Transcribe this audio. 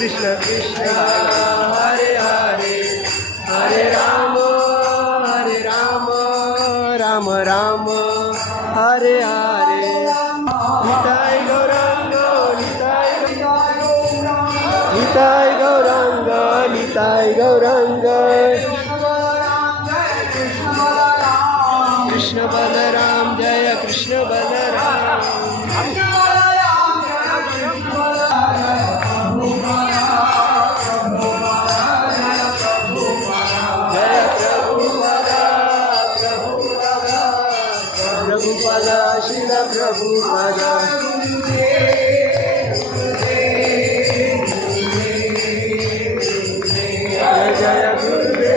Krishna Krishna Hare Hare Hare Ram Ram Ram Hare Hare Nitai Gaurang Nitai Gaurang Nitai Gaurang Krishna Balram Jai Krishna Balram Prabhupada Srila Prabhupada Jai Jai Gurudev